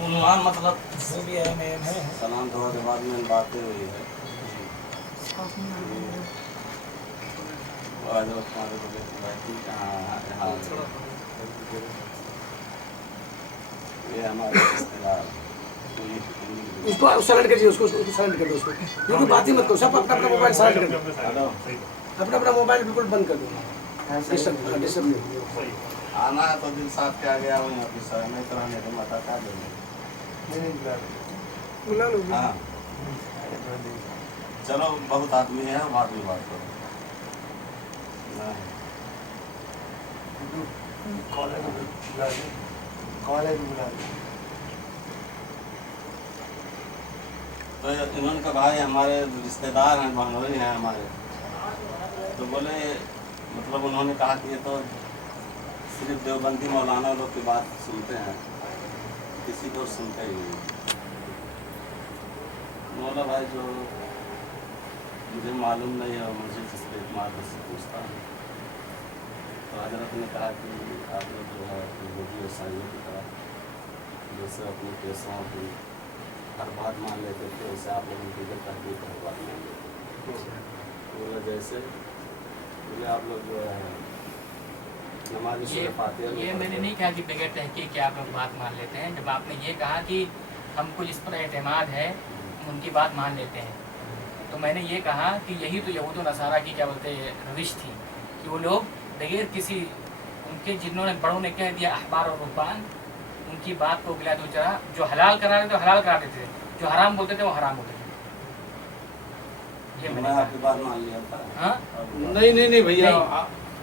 उन्वान मतलब जो भी है मेन है सलाम दुआ के बाद में बातें हुई है। और हजरत हमारे बोले बैठी कहाँ यहाँ ये हमारे रिश्तेदार उसको साइलेंट करिए, उसको साइलेंट कर दो, उसको बिल्कुल बात ही मत करो, सब अपना अपना मोबाइल साइलेंट कर दो, अपना अपना मोबाइल बिल्कुल बंद कर दो, डिस्टर्ब नहीं। आना है तो दिल साथ के आ गया हूँ अभी सर नहीं तो रहने तो माता का देंगे। बुला लो। हाँ चलो बहुत आदमी है बाद में बात करो। तो इन्होंने कहा भाई हमारे रिश्तेदार हैं, बहनोई हैं हमारे, तो बोले मतलब उन्होंने कहा कि ये तो सिर्फ देवबंदी मौलाना लोग की बात सुनते हैं, किसी को सुनते ही नहीं। बोला भाई जो मुझे मालूम नहीं है, मुझे जिसके मार्ग से पूछता हूँ। तो हजरत ने कहा कि आप लोग जो है यहूदी ईसाइयों की तरह जैसे अपने केसों की हर बात मान लेते थे, वैसे आप लोग उनकी जब तहकीक हर बात मान लेते थे। बोला जैसे बोले आप लोग जो है नमाज़ फातिहा ये मैंने नहीं कहा कि बगैर तहकीक के आप लोग बात मान लेते हैं। जब आपने ये कहा कि हमको जिस पर एतमाद है उनकी बात मान लेते हैं, तो मैंने ये कहा कि यही तो यहूद व नसारा की क्या बोलते हैं रविश थी कि वो लोग बगैर किसी उनके जिन्होंने बड़ों ने कह दिया अहबार और रुहबान, उनकी बात को गिला दो चढ़ा, जो हलाल करा देते तो हलाल करा देते थे, जो हराम बोलते थे वो हराम बोलते थे। ये मैं आपकी बात मान लिया था। हाँ नहीं भैया,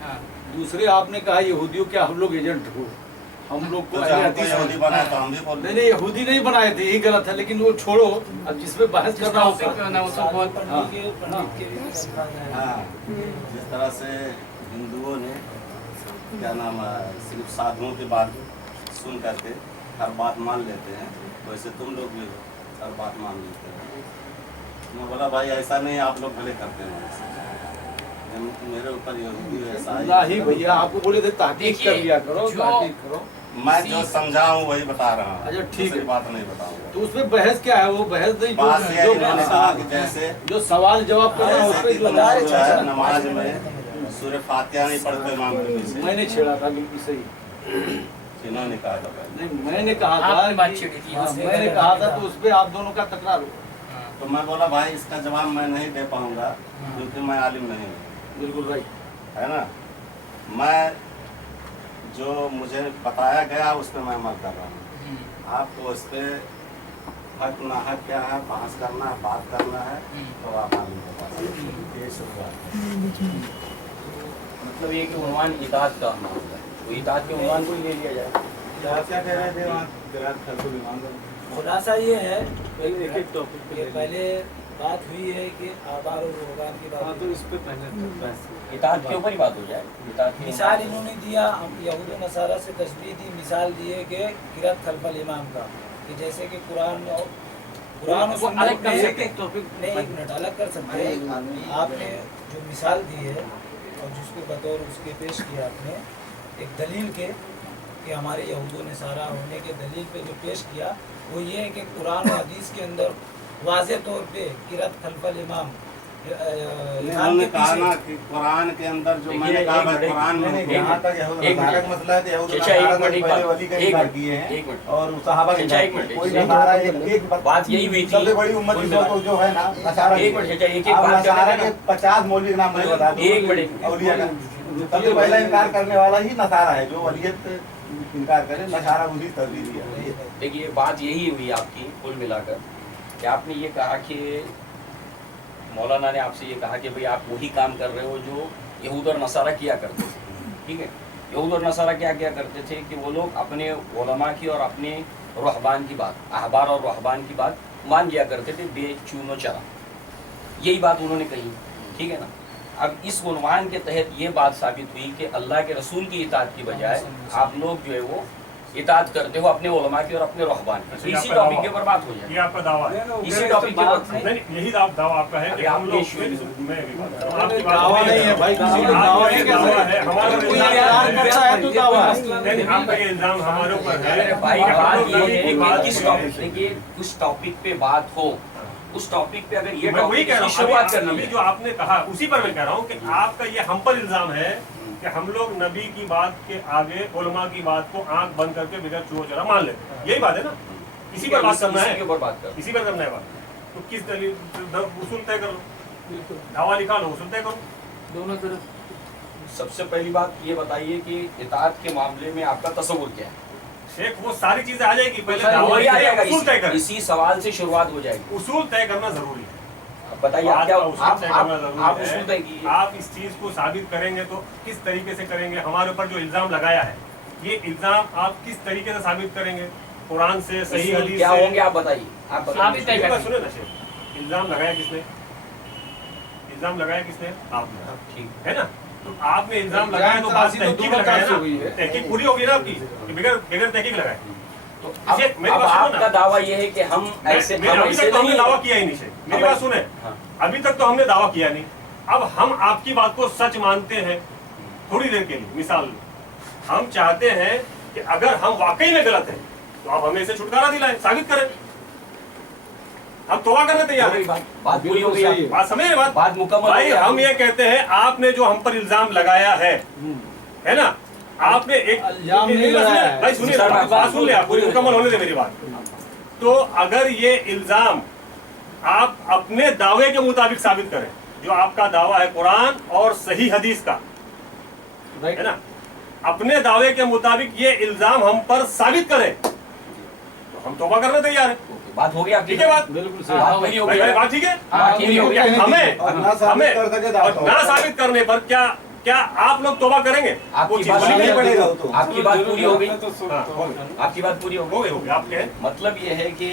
हाँ दूसरे आपने कहा यहूदियों क्या हम लोग एजेंट हो, हम लोग को तो जब हमको यहूदी बनाया तो हम भी बोल नहीं यहूदी नहीं बनाए थे, यही गलत है। लेकिन वो छोड़ो, अब जिसमें बहस करना होगा हाँ, जिस तरह से हिंदुओं ने क्या नाम है सिर्फ साधुओं की बात सुन करके हर बात मान लेते हैं, वैसे तुम लोग भी हर बात मान लेते हैं। मैं बोला भाई ऐसा नहीं, आप लोग भले करते हैं, मेरे ऊपर यहूदी ऐसा नहीं भैया, आपको बोले थे तहकीक कर लिया करो, तहकीक करो। मैं जो समझा हूँ वही बता रहा हूँ। अच्छा ठीक है, बात नहीं बताऊंगा। तो उसमें बहस क्या है? वो बहस नहीं, बात ये है, इन्होंने कहा कि जैसे जो सवाल जवाब करना है उस जैसे पे कि तुम लोग जो है नमाज में सूरह फातिहा नहीं पढ़ते इमाम के पीछे। मैंने छेड़ा था, बिल्कुल सही। इन्होंने कहा था पहले। नहीं मैंने कहा था, आपने बात छेड़ी थी। हाँ, मैंने कहा था, तो उस पे आप दोनों का तकरार हो। तो मैं बोला भाई इसका जवाब मैं नहीं दे पाऊंगा क्योंकि मैं आलिम नहीं हूँ, बिल्कुल भाई, है ना। मैं जो मुझे बताया गया उस पर मैं अमल कर रहा हूँ। आपको उस पर हक ना हक क्या है, बहस करना है, बात करना है, तो आप आलिम के पास आइए। ये सब बात है। मतलब ये कि उन्वान इताअत का मामला है, वो इताअत के उन्वान को ही ले लिया जाए। क्या कह रहे थे वहाँ? खुलासा ये है कि पहले बात हुई है कि आबार और रुहबान की बात, तो इस पे पहले इताअत के ऊपर ही बात हो जाए। इताअत की मिसाल इन्होंने दिया, यहूद नसारा से तशबीह दी, मिसाल दिए कि किरात खल्फल इमाम का, कि जैसे कि कुरान और अलग कर सकते हैं। नहीं, एक मिनट अलग कर सकते हैं। आपने जो मिसाल दी है और जिसको बतौर उसके पेश किया आपने एक दलील के कि हमारे यहूद नसारा होने के दलील पे जो पेश किया वो ये है कि कुरान और हदीस के अंदर वाज़ेह तौर पे किरात खल्फल इमाम उन्होंने कहा ना कि कुरान के अंदर जो मैंने कहा कुरान में यहाँ तक यहूद नसारा का मसला है तो यहूद अच्छा, नसारा एक मिनट, तो पहले वली का इनकार किए हैं और सहाबा का अच्छा, इनकार एक मिनट, कोई एक नसारा एक बात यही हुई थी। सबसे बड़ी उम्मत की तो जो है ना नसारा एक मिनट, अच्छा, एक आप बात नसारा करने के 50 मौलवी का नाम मुझे बता दो। एक मिनट, औलिया का सबसे पहला इनकार करने वाला ही नसारा है, जो वलियत इनकार करे नसारा उसी तरजीह दिया। देखिए बात यही हुई आपकी कुल मिलाकर कि आपने ये कहा कि मौलाना ने आपसे ये कहा कि भाई आप वही काम कर रहे हो जो यहूद और नसारा किया करते थे, ठीक है। यहूद और नसारा क्या किया करते थे कि वो लोग अपने उलमा की और अपने रुहबान की बात, अहबार और रुहबान की बात मान लिया करते थे बेचूनो चरा, यही बात उन्होंने कही, ठीक है ना। अब इस उन्वान के तहत ये बात साबित हुई कि अल्लाह के रसूल की इताअत की बजाय आप लोग जो है वो इताअत करते हो अपने उलमा की और अपने रहबान की। अच्छा, इसी आपका टॉपिक दावा- के ऊपर बात हो जाए, ये आपका दावा है? इसी टॉपिक के ऊपर। नहीं, यही दावा आपका है अभी कि आप हम लोग पेश हुए। मैं अभी बात कर रहा हूं। आपकी बात दावा नहीं है भाई, किसी का दावा नहीं दावा कर है, हमारा कोई इल्जाम इकरार है। करता है तो दावा है। नहीं, आपका ये इल्जाम हमारे ऊपर है। अरे भाई कि हम बात लोग ये नबी है की कि बात किस की टॉपिक, देखिए उस टॉपिक पे बात हो, उस टॉपिक पे अगर ये मैं वही टॉपिक कह रहा की हूँ, शुरुआत अभी करनी जो है। आपने कहा उसी पर मैं कह रहा हूँ कि आपका ये हम पर इल्जाम है कि हम लोग नबी की बात के आगे उलमा की बात को आंख बंद करके बिगड़ चूहो चला मान लेते हैं। यही बात है ना, इसी पर बात करना इसी है, के ऊपर बात कर। इसी पर करना है बात। तो किस दलील उसूल तय कर लो, दावा लिखा लो, उसूल तय करो। दोनों तरफ सबसे पहली बात ये बताइए कि इताअत के मामले में आपका तसव्वुर क्या है? शेख वो सारी चीजें आ जाएगी, पहले वही दावा आ लिखा जाएगा, उसूल तय करें। इसी सवाल से शुरुआत हो जाएगी। उसूल तय करना जरूरी है। अब बताइए आप बात क्या का उसूल तय करना जरूरी आप है। उसूल तय कीजिए। आप इस चीज को साबित करेंगे तो किस तरीके से करेंगे? हमारे ऊपर जो इल्जाम लगाया है, ये इल्जाम आप किस तरीके से साबित करेंगे? कुरान से, सही उसूल हदीस क्या से? होंगे आप बताइए, आप साबित तय बताइए। मेरी बात करें। सुने ना शेख, इल्जाम लगाया किसने? इल्जाम लगाया किसने? आपने, ठीक है ना? तो आपने इल्जाम लगाया तो बात तहकीक लगाया ना, तहकीक पूरी होगी ना आपकी, कि बगैर तहकीक लगाए। तो शेख, अब मेरी बात सुनो आपका ना। दावा ये है कि हम ऐसे अभी ऐसे तक तो हमने नहीं दावा किया ही नहीं शेख, मेरी अब- बात सुने। हाँ। अभी तक तो हमने दावा किया नहीं, अब हम आपकी बात को सच मानते हैं थोड़ी देर के लिए। मिसाल हम चाहते हैं कि अगर हम वाकई में गलत हैं तो आप हमें इसे छुटकारा दिलाएं, साबित करें। हम तौबा करने तैयार हैं। बात पूरी हो गई आपकी। बात समझ रहे बात? बात मुकम्मल भाई हो गई हम आपकी। ये कहते हैं आपने जो हम पर इल्जाम लगाया है ना, आपने एक इल्जाम नहीं मेरी बात सुनिए, लगाया है। भाई सुनिए, सर, बात बात सुन ले, आप पूरी मुकम्मल होने दे मेरी बात। तो अगर ये इल्जाम आप अपने दावे के मुताबिक साबित करें, जो आपका दावा है कुरान और सही हदीस का, है ना, अपने दावे के मुताबिक ये इल्जाम हम पर साबित करें तो हम तौबा करने तैयार हैं। बात हो गई आपकी। ठीक है बात? बिल्कुल हाँ, बात पूरी हो भाई गई। भाई, बात ठीक है? हाँ, ठीक हो गया। हमें और ना साबित कर सके तो और ना साबित करने पर क्या आप लोग तौबा करेंगे? वो आपकी चीज बात बनी नहीं पड़ेगा पड़ेगी। वो तो। आपकी बात पूरी हो गई। हाँ, आपकी बात पूरी हो हो गई। गए, हो गए, आप कहें। मतलब ये है कि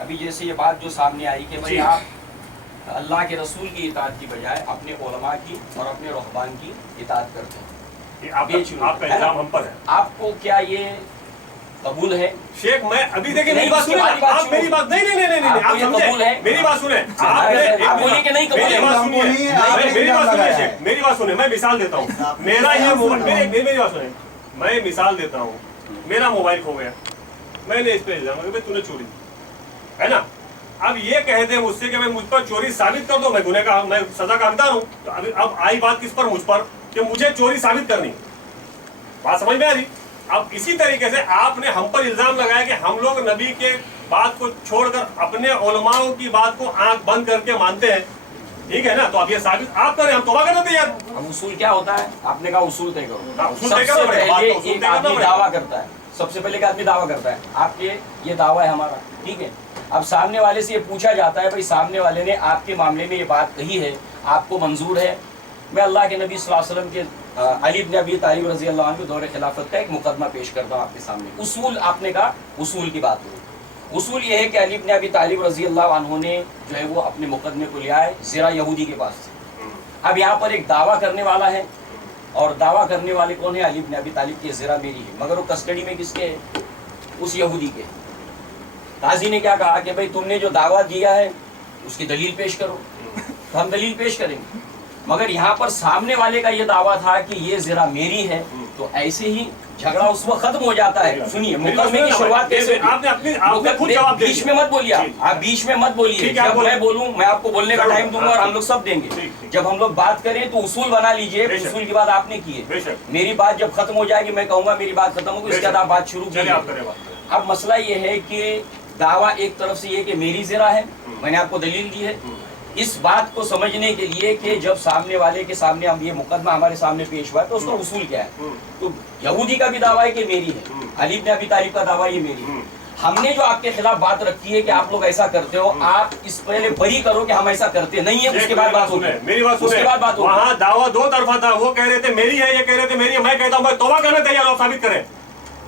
अभी जैसे ये बात जो सामने आई कि भाई जी। आप अल्लाह के रसूल की इताअत की बजाय अपने उलमा की और अपने रहबान की इताअत करते हैं। ये बेच लो, आपका है ना? इल्जाम हम पर है। आपको क्या ये कबूल है? शेख मैं अभी देखिए मेरी नहीं, बात उसके सुने, बाद ही बात आप शुरू मेरी बात नहीं नहीं नहीं नहीं आपको आप ये कबूल समझे, है? मेरी बात सुने। आप बोलिए कि नहीं कबूल मेरी है। बात सुनिए, नहीं है, आपने मेरी बात इल्जाम सुनिए लगाया शेख, है। मेरी बात सुने, मैं मिसाल देता हूँ। मेरा ये मोबाइल, मेरी बात सुने, मैं मिसाल देता हूँ, मेरा मोबाइल खो गया, मैंने इस पे इल्जाम लगाया, भाई तूने चोरी, है ना? अब ये कहते हैं मुझसे कि मैं मुझ पर चोरी साबित कर दो, मैं गुनहगार, मैं सजा का हकदार हूँ। तो अभी अब आई बात किस पर? मुझ पर, कि मुझे चोरी साबित करनी। बात समझ में आ रही? अब इसी तरीके से आपने हम पर इल्जाम लगाया कि हम लोग नबी के बात को छोड़कर अपने उलमाओं की बात को आंख बंद करके मानते हैं, ठीक है ना? तो अब ये साबित आप करें, हम तौबा करने तैयार। अब उसूल क्या होता है? आपने कहा उसूल तय करो। हाँ, उसूल तय सबसे करना पड़ेगा, बात पहले तो उसूल एक तय करना आदमी पड़ेगा। दावा करता है, सबसे पहले एक आदमी दावा करता है आपके ये दावा है हमारा, ठीक है। अब सामने वाले से ये पूछा जाता है भाई सामने वाले ने आपके मामले में ये बात कही है, आपको मंजूर है? मैं अल्लाह के नबी सल्लल्लाहु अलैहि वसल्लम के अली इब्न अबी तालिब रज़ी अल्लाह अन्हु के दौरे खिलाफत का एक मुकदमा पेश करता हूँ आपके सामने। उसूल आपने कहा, उसूल की बात हुई। उसूल ये है कि अली इब्न अबी तालिब रज़ी अल्लाह अन्हु ने जो है वो अपने मुकदमे को लिया है ज़रा यहूदी के पास से। अब यहाँ पर एक दावा करने वाला है, और दावा करने वाले कौन है? अली इब्न अबी तालिब की ज़रा मेरी है, मगर वो कस्टडी में किसके है? उस यहूदी के। काजी ने क्या कहा कि भाई तुमने जो दावा दिया है उसकी दलील पेश करो। तो हम दलील पेश करेंगे, मगर यहाँ पर सामने वाले का ये दावा था कि ये ज़रा मेरी है, तो ऐसे ही झगड़ा उस वक्त खत्म हो जाता है। सुनिए, मुकदमे की शुरुआत कैसे होती है? आपने खुद जवाब दे बीच में मत बोलिए, आप बीच में मत बोलिए। ठीक है, आप जब बोलिए। मैं बोलूं, मैं आपको बोलने का जरूर, टाइम दूंगा और हम लोग सब देंगे। ठीक। जब हम लोग बात करें तो उसूल बना लीजिए, बेशक। उसूल की बात आपने की है, बेशक। मेरी बात जब खत्म हो जाएगी मैं कहूंगा मेरी बात खत्म होगी, उसके बाद आप बात शुरू चलिए आप कीजिए। करें बात। अब मसला ये है कि दावा एक तरफ से ये कि मेरी ज़रा है, मैंने आपको दलील दी है। इस बात को समझने के लिए कि जब सामने वाले के सामने हम ये मुकदमा हमारे सामने पेश हुआ है तो उसका उसूल क्या है? तो यहूदी का भी दावा है कि मेरी है, अली इब्न अबी तालिब का दावा ये मेरी है। हमने जो आपके खिलाफ बात रखी है कि आप लोग ऐसा करते हो, आप इस पहले बरी करो कि हम ऐसा करते नहीं है, उसके बाद बात होगी। मेरी बात सुने, उसके बाद बात होगी। वहाँ दावा दो तरफा था, वो कह रहे थे मेरी है, ये कह रहे थे मेरी है। मैं कहता हूँ मैं तौबा करने तैयार हूँ, आप साबित करें।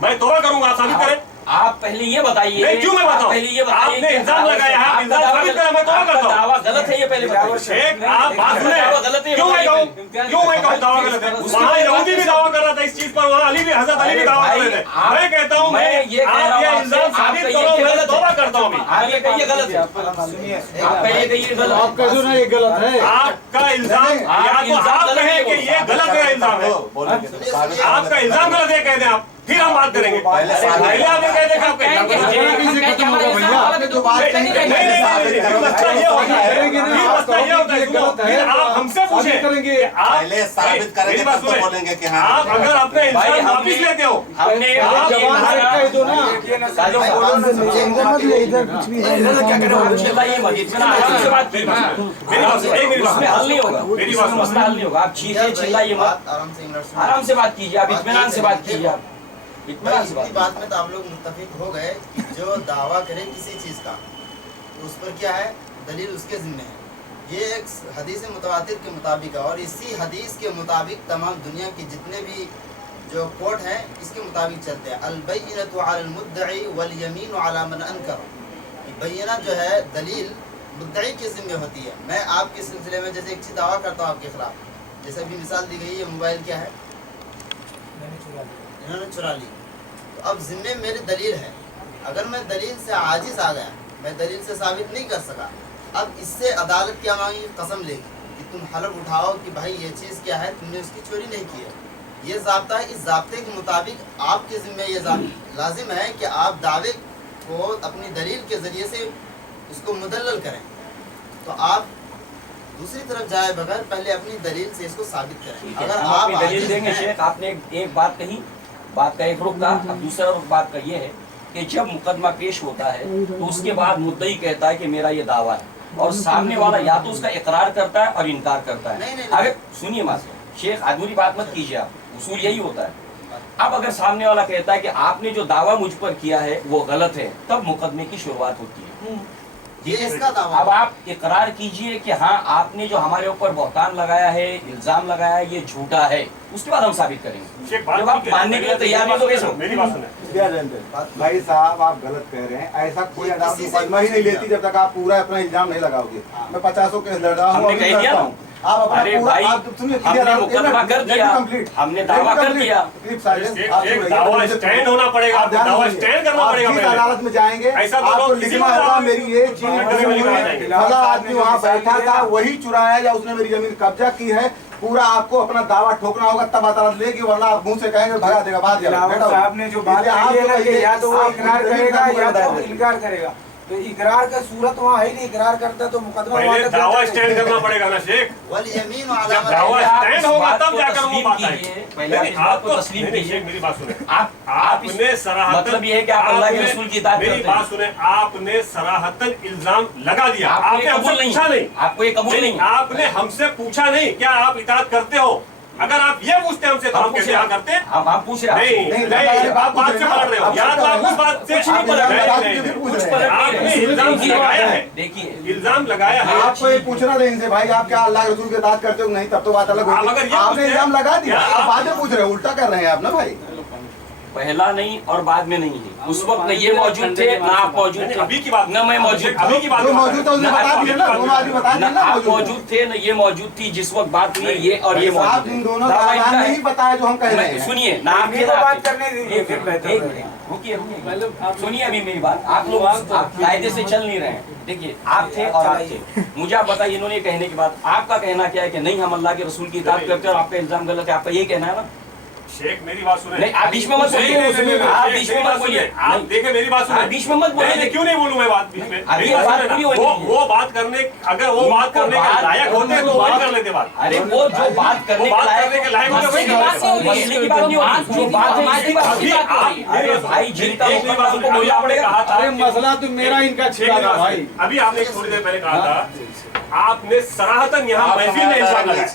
मैं तौबा करूंगा, आप साबित करें। आप पहले ये बताइए। नहीं, क्यों मैं बताऊं? पहले ये बताइए आपने कि इल्जाम लगाया है, आप इल्जाम साबित करें, मैं तौबा करता हूं। दावा गलत है ये पहले बताइए। शेख आप बात सुने, दावा गलत है, क्यों मैं कहूं बताइए। क्यों मैं कहूं दावा गलत है? वहाँ यहूदी भी दावा कर रहा था इस चीज पर, वहाँ अली भी, हजरत अली भी दावा कर रहे थे। मैं कहता हूँ मैं ये कह रहा आप हूं ये आपसे, इल्जाम आप साबित कहिए करो, कि मैं गलत तौबा है। करता हूँ। आप ये कहिए गलत है, आप कहिए कि ये गलत है। आपका जो ना ये गलत है। आपका इल्जाम या तो आप कहें कि ये गलत है इल्जाम है, आपका इल्जाम गलत है कह दें आप, फिर हम बात करेंगे। पहले आप ये कह दें कि आपका इल्जाम गलत है। मसला ये होता है, मसला ये होता है, सुनो, फिर आप हमसे पूछें करेंगे पहले साबित करेंगे मेरी बात तब तो सुने। बोलेंगे कि हाँ आप अगर अपने इल्जाम वापिस लेते हो, हमने आप जवान से कह दो ना। चिल्लाइए मत, इतना आराम से बात कीजिए। मेरी बात सुनो, एक मेरी बात इसमें हल नहीं होगा, मेरी बात सुनो। मसला हल नहीं होगा। आप चीजें चिल्लाइए मत, आराम से बात कीजिए, आप इत्मीनान से बात कीजिए, आप इत्मीनान से इसी बात में तो आप लोग मुत्तफिक हो गए कि जो दावा करे किसी चीज़ का तो उस पर क्या है, दलील उसके जिम्मे है। ये एक हदीस मुतवातिर के मुताबिक है और इसी हदीस के मुताबिक तमाम दुनिया के जितने भी जो कोर्ट हैं इसके मुताबिक चलते हैं। अल-बय्यिनतु अलल मुद्दई वल यमीनु अला मन अनकर। बय्यना जो है दलील मुद्दई के जिम्मे होती है। मैं आपके सिलसिले में जैसे एक चीज़ दावा करता हूँ आपके खिलाफ, जैसे अभी मिसाल दी गई, ये मोबाइल क्या है, इन्होंने चुरा ली, तो अब जिम्मे मेरी दलील है। अगर मैं दलील से आजिज आ गया, मैं दलील से साबित नहीं कर सका, अब इससे अदालत क्या मांगी, कसम लेगी कि तुम हलफ उठाओ कि भाई ये चीज़ क्या है, तुमने उसकी चोरी नहीं की है। ये ज़ाब्ता है, इस ज़ाब्ते के मुताबिक आपके ज़िम्मे ये लाजिम है कि आप दावे को अपनी दलील के ज़रिए से उसको मुदल्लल करें। तो आप दूसरी तरफ जाए बगैर पहले अपनी दलील से इसको साबित करें। अगर हम आप अपनी दलील आजिज़ देंगे। हैं- शेख आपने एक बात कही, बात का एक रुख था। अब दूसरा रुख बात का ये है कि जब मुकदमा पेश होता है तो उसके बाद मुद्दई कहता है कि मेरा ये दावा है, और सामने वाला या तो उसका इकरार करता है और इनकार करता नहीं, है। नहीं, अगर सुनिए माँ शेख, अधूरी बात मत कीजिए आप, उसूल यही होता है। अब अगर सामने वाला कहता है कि आपने जो दावा मुझ पर किया है वो गलत है, तब मुकदमे की शुरुआत होती है। ये इसका दावा अब आप इकरार कीजिए कि हाँ आपने जो हमारे ऊपर बहतान लगाया है, इल्जाम लगाया है, ये झूठा है, उसके बाद हम साबित करेंगे। शेख, बात जब आप ठीक है। मानने के लिए तैयार नहीं तो कैसे? मेरी बात सुने, भाई साहब आप गलत कह रहे हैं। ऐसा कोई अदालत किसी से मुकदमा ही नहीं लेती जब तक आप पूरा अपना इल्जाम नहीं लगाओगे। मैं 50 केस लड़ रहा हूँ, हमने अभी कह दिया लड़ता ना। हूँ। आप अपना अरे पूरा भाई, आप सुनिए, हमने मुकदमा कर दिया, हमने दावा कर दिया। एक दावा स्टैंड होना पड़ेगा, आपको दावा स्टैंड करना पड़ेगा पहले। अदालत में जाएंगे ऐसा तो आपको लोग किसी लिखना को होगा दावा- मेरी ये चीज कभी हुई लिखा है, जाएंगे। फला आदमी वहाँ बैठा था, वही चुराया या उसने मेरी जमीन कब्जा की है, पूरा आपको अपना दावा ठोकना होगा तब अदालत लेगी, वरना आप मुंह से कहेंगे भगा देगा, बात साहब ने जो बात कही है ना कि या तो वो इकरार करेगा या तो इनकार करेगा, तो इकरार का सूरत वहाँ है नहीं। इकरार करता तो मुकदमा पहले वहाँ तक दावा जाता स्टैंड करना पड़ेगा ना शेख। वल यमीन जब दावा स्टैंड होगा तब जाकर वो बात आएगी। पहले आप इस बात को तस्लीम नहीं, कीजिए। शेख मेरी बात सुने, आप आपने सराहतन, मतलब ये है कि आप अल्लाह के रसूल की इताअत मेरी करते हैं। बात सुने, आपने सराहतन इल्जाम लगा दिया, आपको आपने ये हमसे कबूल नहीं, पूछा नहीं, आपको ये कबूल नहीं। आपने हमसे पूछा नहीं क्या आप इताअत करते हो। अगर आप ये पूछते हमसे तो हम कैसे यहाँ करते? आप पूछ रहे हैं। नहीं नहीं, आप बात से पलट रहे हो, या तो आप उस बात से आप नहीं, पूछ रहे हैं। आपने इल्जाम लगाया है, देखिए इल्जाम लगाया है। आपको ये पूछना था इनसे, भाई आप क्या अल्लाह के रसूल के दाद करते हो नहीं, तब तो बात अलग आप होगी। अगर ये आपने पूछते इल्जाम लगा दिया, या आप आप- बाद में पूछ रहे हो, उल्टा कर रहे हैं आप ना भाई। पहला नहीं और बाद में नहीं है। उस वक्त न ये मौजूद थे न आप मौजूद थे, अभी की बात न मैं मौजूद था। अभी की बात जो मौजूद था उसने बता दिया ना, दोनों आदमी बता दिया न ना आप मौजूद थे न ये मौजूद थी जिस वक्त बात हुई, ये और ये आप मौजूद इन है। दोनों दावा का इनका है। नहीं बताया जो हम कह रहे हैं। सुनिए ना, आप मेरे को बात करने दीजिए, फिर बेहतर एक है। मिनट, रुकिए सुनिए अभी मेरी बात। आप लोग आप कायदे से चल नहीं रहे हैं। देखिए आप थे और आप थे, मुझे आप बताइए इन्होंने कहने के बाद आपका कहना क्या है कि नहीं हम अल्लाह के रसूल की इताअत करते हैं और आपका इल्जाम गलत है, आपका यही कहना है ना? शेख मेरी बात सुने, नहीं, आप बीच में मत बोलिए, आप बीच में मत बोलिए, आप देखे मेरी बात सुने, आप बीच में मत बोलिए। नहीं, क्यों नहीं बोलूं मैं बात बीच में? अभी मेरी बात बात सुने पूरी ना, होनी चाहिए। वो बात करने, अगर वो बात करने के लायक होते तो वही कर लेते बात। अरे वो जो बात करने वो बात करने के लायक होते वही कर लेते। मसले की बात नहीं होती, जो बात है इसकी बात अभी होती आप है। अरे भाई जिनका एक मेरी बात मुकदमा सुने, को अभी बोलना आपने पड़ेगा। कहा था अरे मसला तो मेरा इनका छिड़ा था भाई। अभी आपने थोड़ी देर पहले कहा था, आपने सराहतन यहाँ महफिल में इल्जाम लगाया,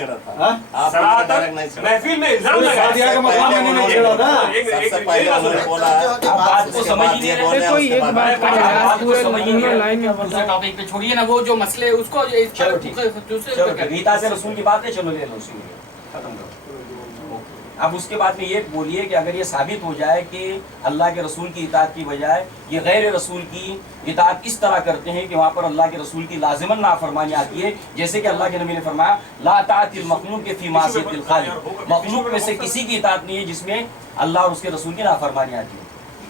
सराहतन महफिल में इल्जाम लगाया। शादिया का मसला मैंने नहीं छेड़ा था। सबसे पहले उन्होंने बोला है, आप बात को समझ ही नहीं रहे। कोई एक बात बात को समझ ही नहीं रहे। दूसरे टॉपिक पे छोड़िए ना, वो जो मसले उसको चलो ठीक है, दूसरे चलो पे गीता से रसूल की बात है, चलो ले लो, सुनिए खत्म करो। अब उसके बाद में ये बोलिए कि अगर ये साबित हो जाए कि अल्लाह के रसूल की इताअत की बजाय ये गैर रसूल की इताअत इस तरह करते हैं कि वहाँ पर अल्लाह के रसूल की लाजिमन नाफरमानी आती है, जैसे कि अल्लाह के नबी ने फरमाया ला तातिल मखलूक फी मासियतिल खालिक, मखलूक में से किसी की इताअत नहीं है जिसमें अल्लाह और उसके रसूल की नाफरमानी आती है।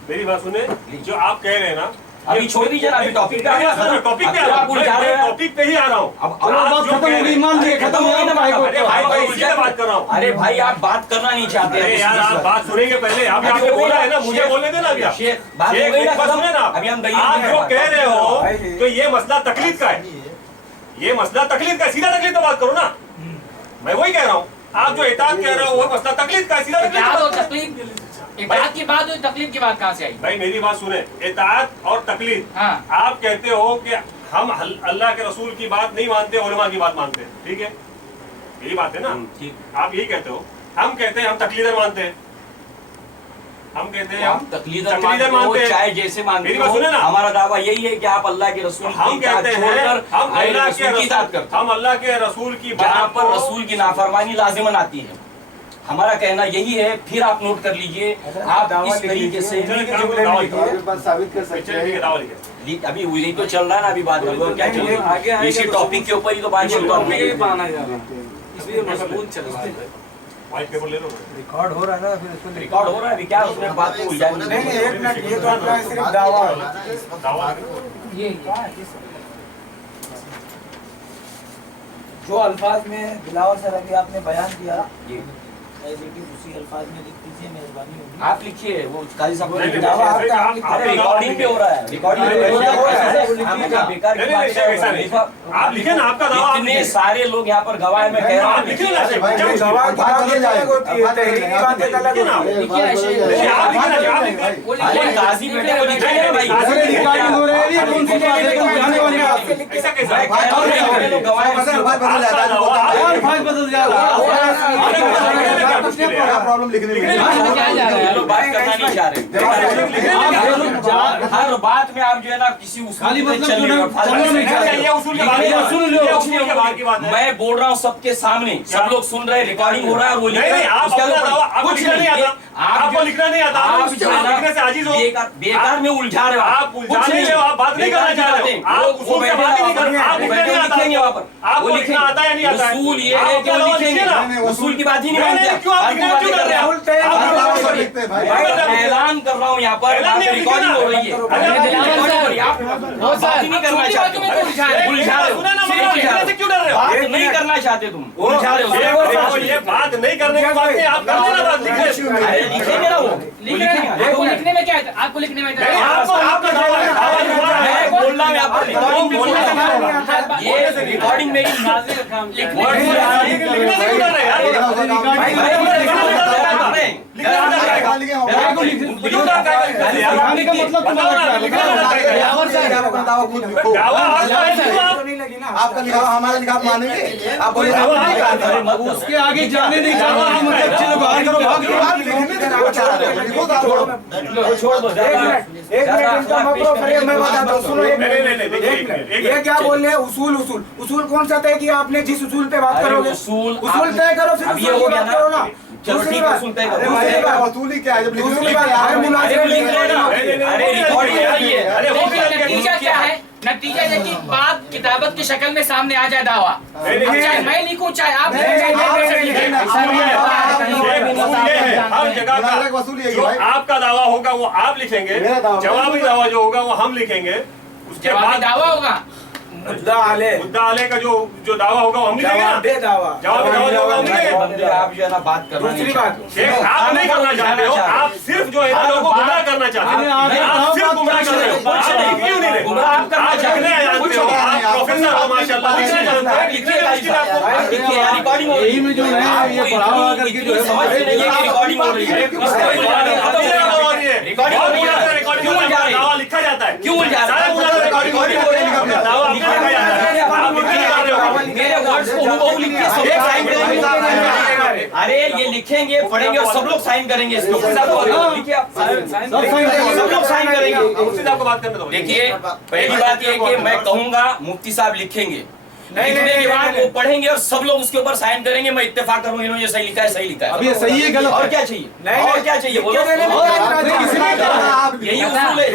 मेरी बात सुने, जो आप कह रहे हैं ना अभी छोड़ दीजिए ना, अभी टॉपिक पे आ रहा है, टॉपिक पे आ रहा हूं, टॉपिक पे ही आ रहा हूं। अब आप जो कह रहे हैं, मान लीजिए खत्म हो गई ना भाई को। अरे भाई इसी पे बात कर रहा हूं। अरे भाई आप बात करना नहीं चाहते अरे यार आप बात सुनेंगे पहले, अभी आपने बोला है ना, मुझे बोलने देना अभी आप। शेख, बात हो गई ना, बात सुने ना, अभी हम दलील आप पे जो बात कह रहे हो भाई। तो ये मसला तकलीफ का है, ये मसला तकलीफ का है, सीधा तकलीफ पे बात करो ना। मैं वही कह रहा हूँ, आप जो इताअत कह रहे हो वो मसला तकलीफ का है, सीधा तकलीफ इताअत पे और बात करो। तकलीफ, इताअत की बात और तकलीफ की बात कहाँ से आई? भाई मेरी बात सुने, इताअत और तकलीफ, हाँ। आप कहते हो कि हम अल्लाह के रसूल की बात नहीं मानते, उलमा की बात मानते हैं, ठीक है, यही बात है ना। ठीक, आप यही कहते हो, हम कहते हैं हम तकलीदर मानते हैं, हम कहते हैं हम तकलीदर मानते हो, चाहे जैसे मानते मेरी बात सुने हो, ना। हमारा दावा यही है कि आप अल्लाह के रसूल हम की इताअत कहते हैं छोड़कर हम गैर अल्लाह रसूल की इताअत के करते हैं। हम अल्लाह के रसूल की जहाँ बात पर को रसूल की नाफरमानी लाजिमन आती है, हमारा कहना यही है। फिर आप नोट कर लीजिए, आप इस तरीके से साबित कर सकते हैं। दावा लिखे। अभी यही तो चल रहा है ना, अभी बात कर लो क्या चल रहा है, इसी टॉपिक के ऊपर ही तो बात चल रहा है। इसलिए मजबूत चल रहा है। व्हाइट पेपर ले लो। रिकॉर्ड हो रहा है ना, फिर उसको रिकॉर्ड हो रहा है अभी, क्या उसमें बात को उलझा नहीं नहीं, एक मिनट, ये तो आपका सिर्फ दावा है। दावा ये जो अल्फाज में बिलावल सर अभी आपने बयान किया, जी। उसी अल्फाज में लिख दीजिए, मेहरबानी होगी। आप लिखिए, वो काजी साहब नहीं, दावा नहीं, आपका आप- अरे रिकॉर्डिंग पे हो रहा है, रिकॉर्डिंग पे हो रहा है, बेकार की बात ऐसा नहीं, आप लिखे ना, आपका दावा आप इतने लिखे। सारे लोग यहाँ पर गवाह है, मैं कह रहा आप हूँ लिखे ना, भाई, जब- गवाह की बात अलग होती है, तहरीरी बात अलग होती है। लिखिए ना, शेख। नहीं, आप लिखे ना, आप लिखे। वो अरे लिखिए। काजी बेटे को लिखिए ना भाई, अरे रिकॉर्डिंग हो रही है, ये कौन सी बात है, कोई जाने वाली बात है। ऐसा कैसा मैं कह रहा हूँ ये लोग गवाह हैं, बदल जाता है। और फाइल बदल जा रहा क्या प्रॉब्लम लिखने में? ये लोग बात करना नहीं चाह रहे। हर बात में आप जो है ना किसी उसूल खाली पे मतलब चलने जो में है, फालतू चलना नहीं चाह रहे। ये उसूल के बाहर की बात है। ये उसूल के बाहर की बात है। मैं बोल रहा हूँ सबके सामने, सब लोग सुन रहे, रिकॉर्डिंग हो रहा है और वो लिख नहीं, रहे नहीं, हैं। आप उसके अपना ऊपर दावा- आपको कुछ लिखना नहीं नहीं, आता। आपको लिखना नहीं आता, आप आप जो है ना लिखने से आजिज हो। बेकार में उलझा रहे हो, आप उलझा नहीं रहे हो, आप बात नहीं करना चाह रहे हो। आप उसूल से बात ही नहीं कर रहे हो, आप लिखना नहीं आता। लिखेंगे वहाँ पर, आपको वो लिखना आता है या नहीं आता है? उसूल ये है आप कि वो दावा लिखेंगे, लिखिए ना। उसूल की बात ही नहीं नहीं, मानते नहीं, क्यों आप फालतू लिखना बातें क्यों कर कर रहे रहे हैं। हो? आप लिखते हैं भाई। भाई ऐलान कर रहा हूँ यहाँ पर, ऐलान नहीं, रिकॉर्डिंग हो रही है, रिकॉर्डिंग हो रही है, आप बात ही नहीं करना चाहते हो, उलझा रहे हो, सुना ना, सिर्फ मगर उलझा रहे लिखने से हो। क्यों डर रहे हो? बात नहीं करना चाहते तुम, उलझा रहे हो। देखो, ये बात नहीं करने की बात नहीं, आप कर लेना बात लिखने। अरे लिखेंगे ना वो लिखेंगे। आपको लिखने में क्या है? आपको लिखने में क्या नहीं, है? आपको आपका दावा है, दावा लिखना है। मैं बोल रहा हूँ यहाँ पर रिकॉर्डिंग पे बोल रहा हूँ, ये रिकॉर्डिंग मेरी लिखने से क्यों डर रहे हैं यार? दावा खुद लिखो। दावा आप आपका लिखा हमारा लिखा आप मानेंगे? आप बोलिए उसके आगे जाने नहीं जा रहा, मतलब चलो बाहर करो, भाग लो। आप लिखने से क्यों चाह रहे हो? लिखो दावा। छोड़ दो, एक मिनट इनका मतलब करिए, मैं बताता हूँ, सुनो एक नहीं, नहीं, मिनट, देखिए, एक मिनट। एक ये मिनट। क्या बोल रहे हैं? उसूल उसूल उसूल कौन सा तय किया आपने? जिस उसूल पे बात अरे करोगे उसूल उसूल तय करो, फिर अब ये उसूल हो की गया बात ना। करो ना। चलो दूसरी ठीक बात, है, उसूल तय करो। अरे भाई, ये वसूली क्या है? जब लिखने दूसरी में बात, क्या हर है? मुलाजिम अरे लिख रहे हैं ना, अरे रिकॉर्डिंग हो रही है। अरे हो गया, लेकिन नतीजा क्या है? नतीजा ये कि बात किताबत की शक्ल में सामने आ जाए दावा। नहीं, अब चाहे मैं लिखूं, चाहे आप लिखें, नहीं, चाहे नहीं, मैं नहीं, लिखें। नहीं, ऐसा नहीं है। ये उसूल ये है, हर जगह मुलाजिम का वसूली है जो भाई। आपका दावा होगा वो आप लिखेंगे, मेरा दावा। जवाबी दावा जो होगा वो हम लिखेंगे। उसके जवाबी बाद दावा होगा। मुद्दा आले, मुद्दा आले का जो दावा होगा वो हम लिखेंगे ना। जवाब दे दावा, जवाबी दावा जो होगा हम लिखेंगे। बंदे आप जो है ना बात करना नहीं दूसरी चाहते। बात, शेख, आप नहीं करना चाहते हो, आप सिर्फ जो है ना लोगों को गुमराह करना चाहते हो। आप सिर्फ गुमराह कर रहे हो, आप लिख क्यों नहीं रहे? गुमराह आप करना आप चाहते लिखने हो। जानते हो, आप प्रोफेसर हो माशाल्लाह, लिखने जानते हो, लिखने में मुश्किल आपको। लिखिए यार, रिकॉर्डिंग हो रही है। यही में जो है ये पढ़ावा करके जो है समझ नहीं है कि रिकॉर्डिंग हो रही है। रिकॉर्डिंग हो रही है। क्यों उलझा रहे हैं? दावा लिखा जाता है। क्यों उलझा रहे हैं? रिकॉर्डिंग हो रही है। दावा आपका लिखा जाता है। आप लिखने जा रहे हो। मेरे वर्ड्स को हूबहू लिख के सब लोग साइन करेंगे। अरे ये लिखेंगे, पढ़ेंगे और सब लोग साइन करेंगे इसको। लिखिए आप, सब लोग साइन करेंगे। मुफ्ती साहब को बात करने दो। देखिए, पहली बात ये है कि मैं कहूंगा मुफ्ती साहब लिखेंगे, लिखने के बाद वो पढ़ेंगे और सब लोग उसके ऊपर साइन करेंगे, मैं इत्तेफाक करूँ इन्होंने ये सही लिखा है, सही लिखा है। अब ये सही है गलत? और क्या चाहिए? और क्या चाहिए बोलो? यही उसूल है।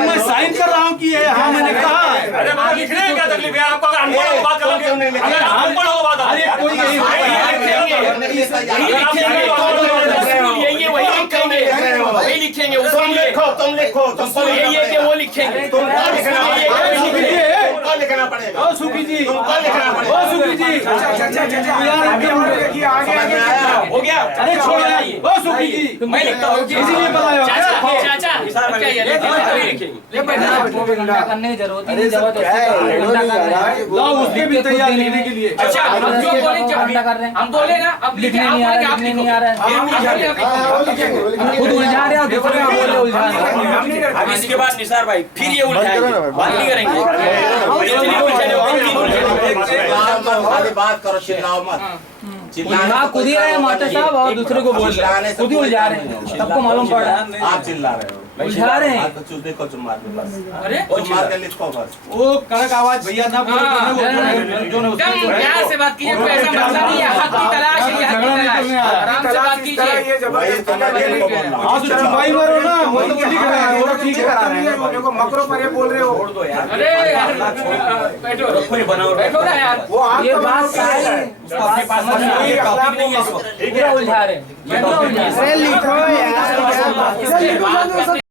मैं साइन कर रहा हूँ कि ये हाँ मैंने कहा है। अरे बात लिखने में क्या तकलीफ है आपको? अगर अनपढ़ हो बात करोगे, अगर आप अनपढ़ हो बात अरे कोई यही वही लिखेंगे, तुम लिखो यही है कि वो लिखेंगे, लिखना पड़ेगा। ओ सुखी जी, तुमको लिखना पड़ेगा। ओ सुखी जी, हो गया। अरे छोड़ यार, ओ सुखी जी, मैं लिखता हूँ, इसीलिए बताया चाचा करने की जरूरत ही नहीं, लाओ उसके भी तैयार लिखने के लिए। अच्छा हम बोले ना, अब लिखने नहीं आ रहा, लिखने नहीं आ रहा है, खुद उलझा रहे हो, दूसरे को बोले उलझा रहे हो। अब इसके बाद निसार भाई फिर ये उलझाएंगे, बात नहीं करेंगे। जितनी उलझने होगी बात करो, चिल्लाओ मत। उलझा खुद ही रहे हैं मास्टर साहब, और दूसरे को बोल रहे हैं, खुद ही उलझा रहे हैं, सबको मालूम पड़ रहा है। आप चिल्ला रहे हो, उलझा रहे हैं। तो देखो चुम मार दो बस। अरे चुम मार के लिखो बस। वो कड़क आवाज भैया ना बोलो, जो ने एकदम प्यार से बात कीजिए, कोई ऐसा मसला नहीं है, हक की तलाश है, हक की तलाश, आराम से बात कीजिए। वही तो मैं दिल को बोल रहा हूँ। हाँ तो चुपाई मारो ना, वो तो ठीक करा है, वो तो ठीक करा रहे हैं। मकरों पर ये बोल रहे हो। छोड़ दो यार। अरे यार बैठो, बैठो ना यार, ये बात सारी आपके पास टॉपिक नहीं है इसको। पूरा उलझा रहे हैं, पूरा उलझा रहे हैं।